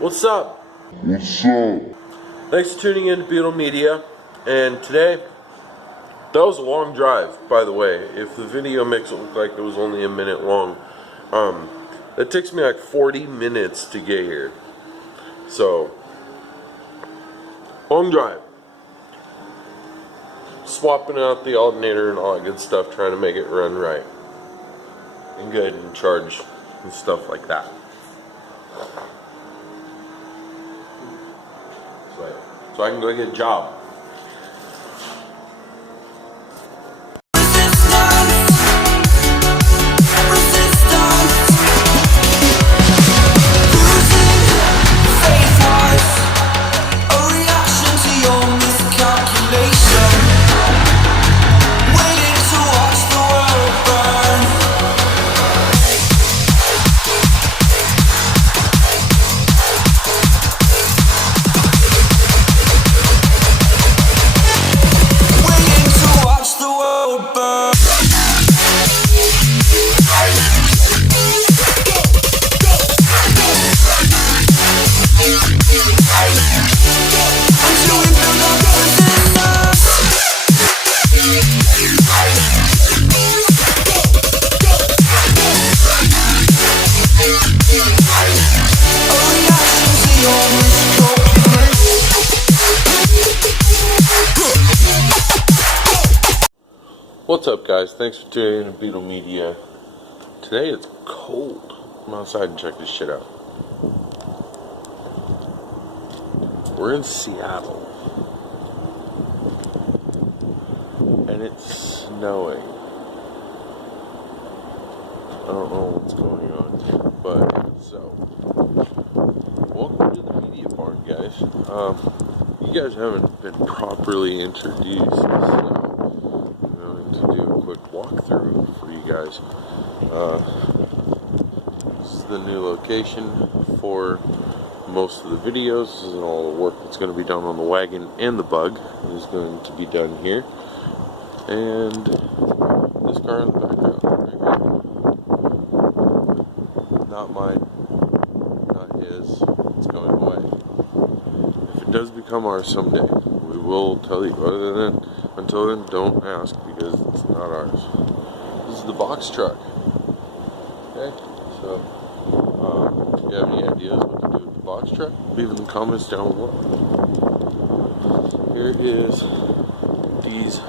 What's up? What's up? Thanks for tuning in to B33tle Media. And today, that was a long drive, by the way. If the video makes it look like it was only a minute long, it takes me like 40 minutes to get here. So, long drive. Swapping out the alternator and all that good stuff, trying to make it run right and good and charge and stuff like that. So I can go get a job. What's up, guys? Thanks for tuning in to B33tle Media. Today it's cold. Come outside and check this shit out. We're in Seattle. And it's snowing. I don't know what's going on. But, so. Welcome to the media barn, guys. You guys haven't been properly introduced, so to do a quick walkthrough for you guys. This is the new location for most of the videos. This is all the work that's going to be done on the wagon and the bug is going to be done here. And this car in the background right here. Not mine, not his. It's going away. If it does become ours someday, we will tell you. Until then, don't ask because it's not ours. This is the box truck. Okay, so if you have any ideas what to do with the box truck, leave in the comments down below. Here is D's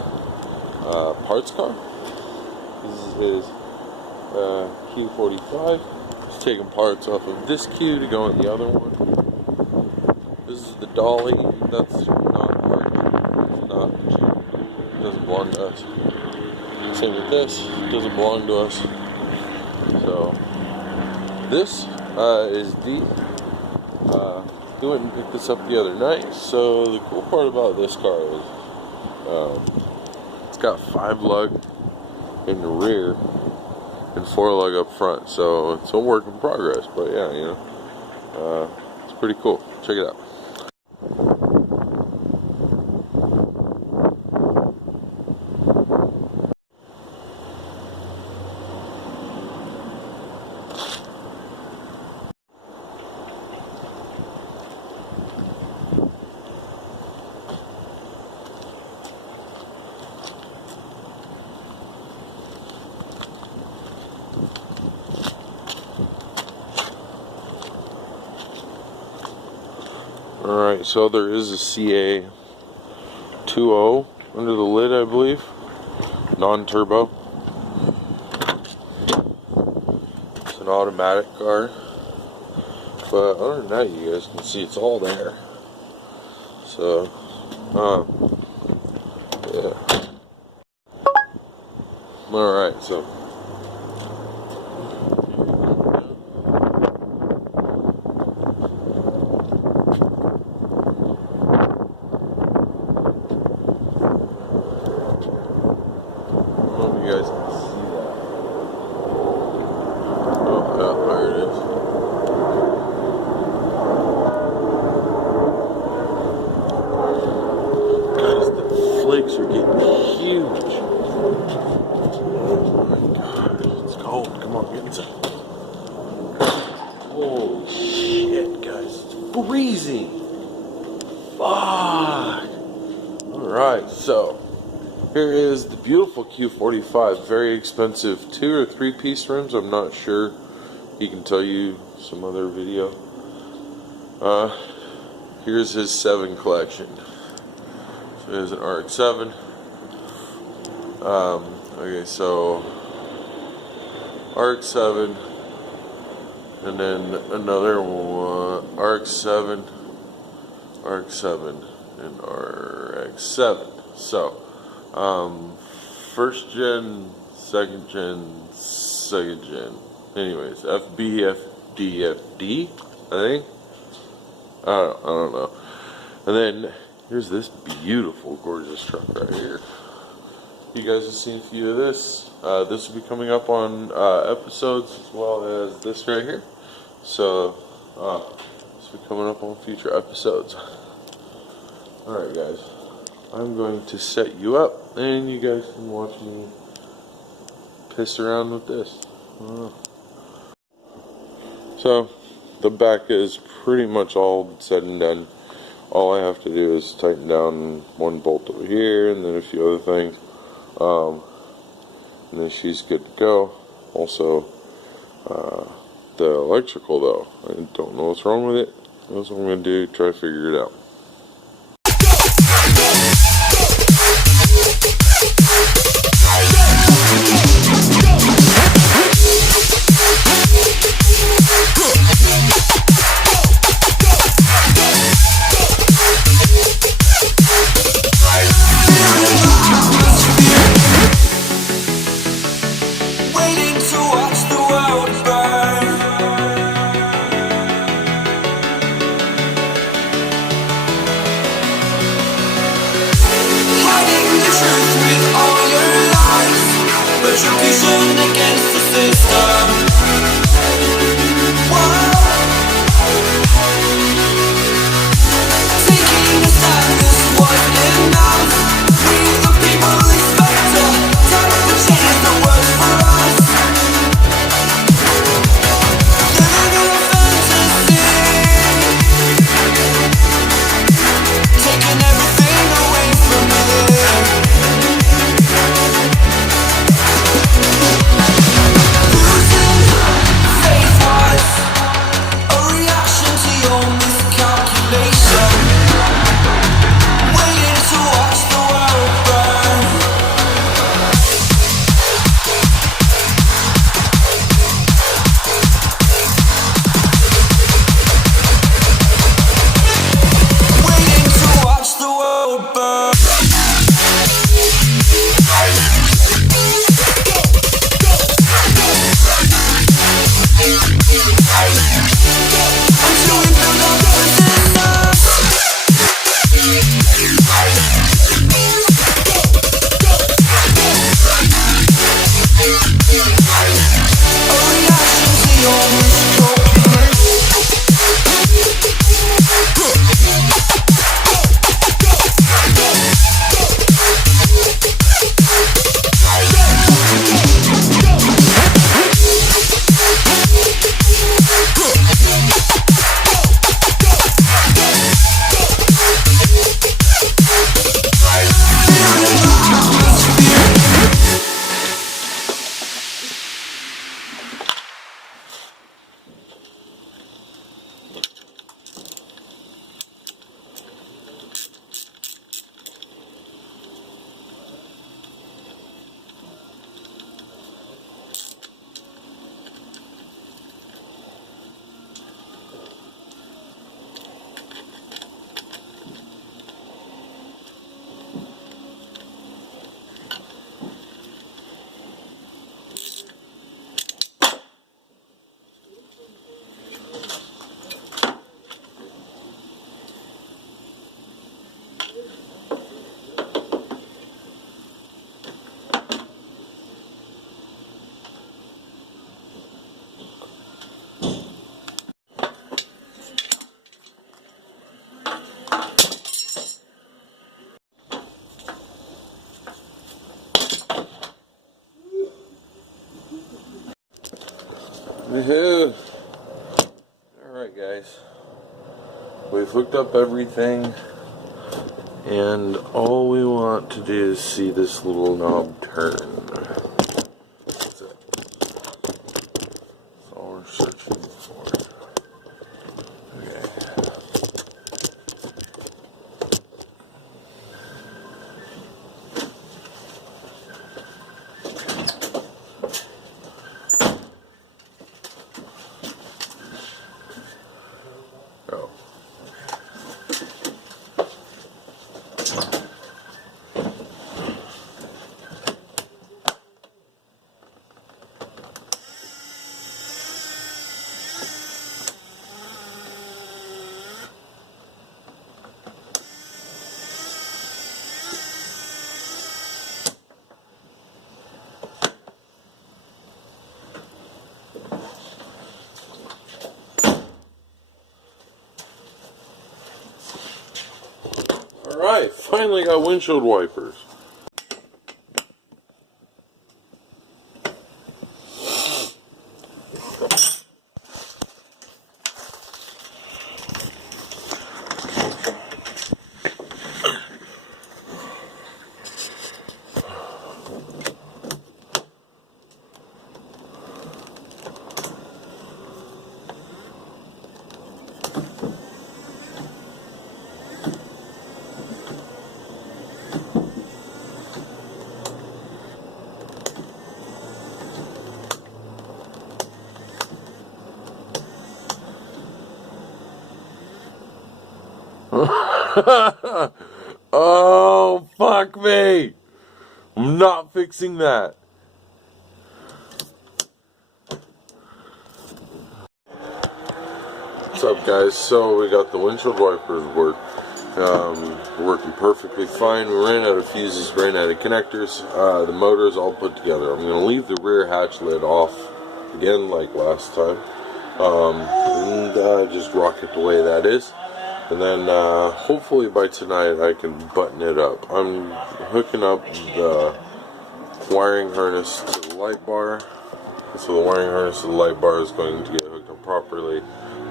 parts car. This is his Q45. He's taking parts off of this Q to go on the other one. This is the dolly. That's not part. It's not. Doesn't belong to us. Same with this, doesn't belong to us. So this is D. He went and picked this up the other night. So the cool part about this car is it's got 5 lug in the rear and 4 lug up front. So it's a work in progress, but yeah, you know, it's pretty cool. Check it out. Alright, so there is a CA20 under the lid, I believe. Non-turbo. It's an automatic car. But other than that, you guys can see it's all there. So, yeah. Alright, so freezing. Fuck. Alright, so here is the beautiful Q45. Very expensive 2 or 3 piece rims. I'm not sure. He can tell you some other video. Here's his 7 collection. So here's an RX-7. Okay, so RX-7, and then another one, RX-7, RX-7, and RX-7. So, first gen, second gen, second gen. Anyways, FBFDFD, I think. I don't know. And then here's this beautiful, gorgeous truck right here. You guys have seen a few of this. This will be coming up on episodes as well as this right here. So, this will be coming up on future episodes. Alright guys, I'm going to set you up and you guys can watch me piss around with this. So, the back is pretty much all said and done. All I have to do is tighten down one bolt over here and then a few other things. And then she's good to go. Also, the electrical though, I don't know what's wrong with it. That's what I'm going to do, try to figure it out. Retribution against the system. Taking a stand, this wasn't enough. We the people expect a terrible change that works for us. Living in a fantasy, taking everything away from me. Woohoo! Alright guys, We've hooked up everything, and all we want to do is see this little knob turn. That's it. That's all we're searching for. Okay. Oh. Alright, finally got windshield wipers. Oh, fuck me! I'm not fixing that. What's up, guys? So we got the windshield wipers working perfectly fine. We ran out of fuses, ran out of connectors. The motor's all put together. I'm going to leave the rear hatch lid off again like last time, and just rock it the way that is. And then hopefully by tonight I can button it up. I'm hooking up the wiring harness to the light bar. So the wiring harness to the light bar is going to get hooked up properly.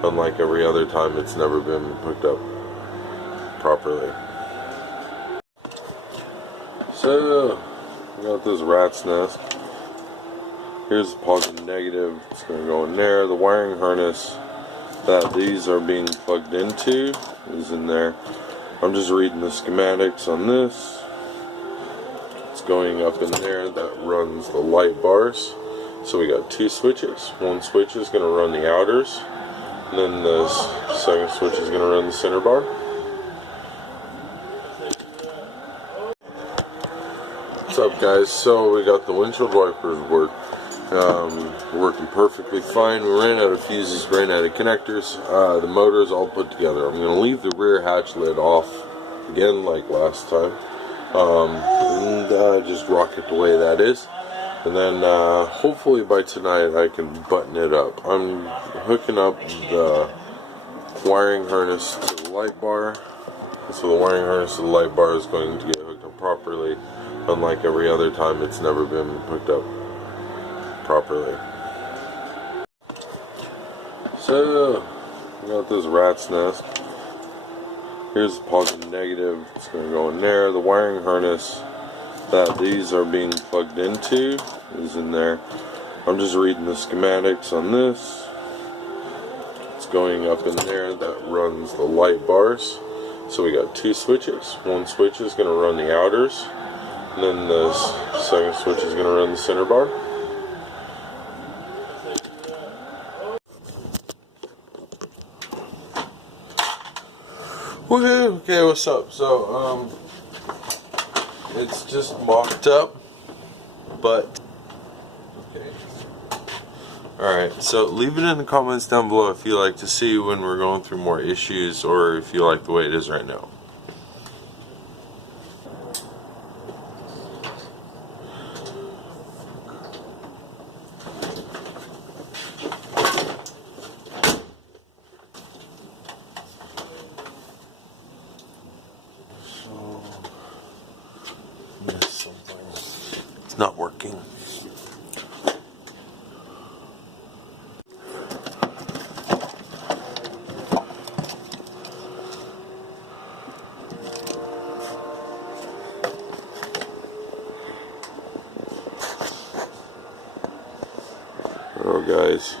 Unlike every other time, it's never been hooked up properly. So, we got this rat's nest. Here's the positive and negative. It's going to go in there. The wiring harness that these are being plugged into is in there. I'm just reading the schematics on this. It's going up in there. That runs the light bars. So we got two switches. One switch is going to run the outers, and then the second switch is going to run the center bar. What's up, guys? So we got the windshield wipers working perfectly fine. We ran out of fuses, ran out of connectors. The motor's all put together. I'm going to leave the rear hatch lid off again like last time, and just rock it the way that is. And then hopefully by tonight I can button it up. I'm hooking up the wiring harness to the light bar. So the wiring harness to the light bar is going to get hooked up properly. Unlike every other time, it's never been hooked up properly. So, we got this rat's nest. Here's the positive and negative. It's going to go in there. The wiring harness that these are being plugged into is in there. I'm just reading the schematics on this. It's going up in there. That runs the light bars. So we got two switches. One switch is going to run the outers, and then the second switch is going to run the center bar. Woohoo! Okay, what's up? So, it's just mocked up, but okay. Alright, so leave it in the comments down below if you like to see when we're going through more issues, or if you like the way it is right now. It's not working. guys.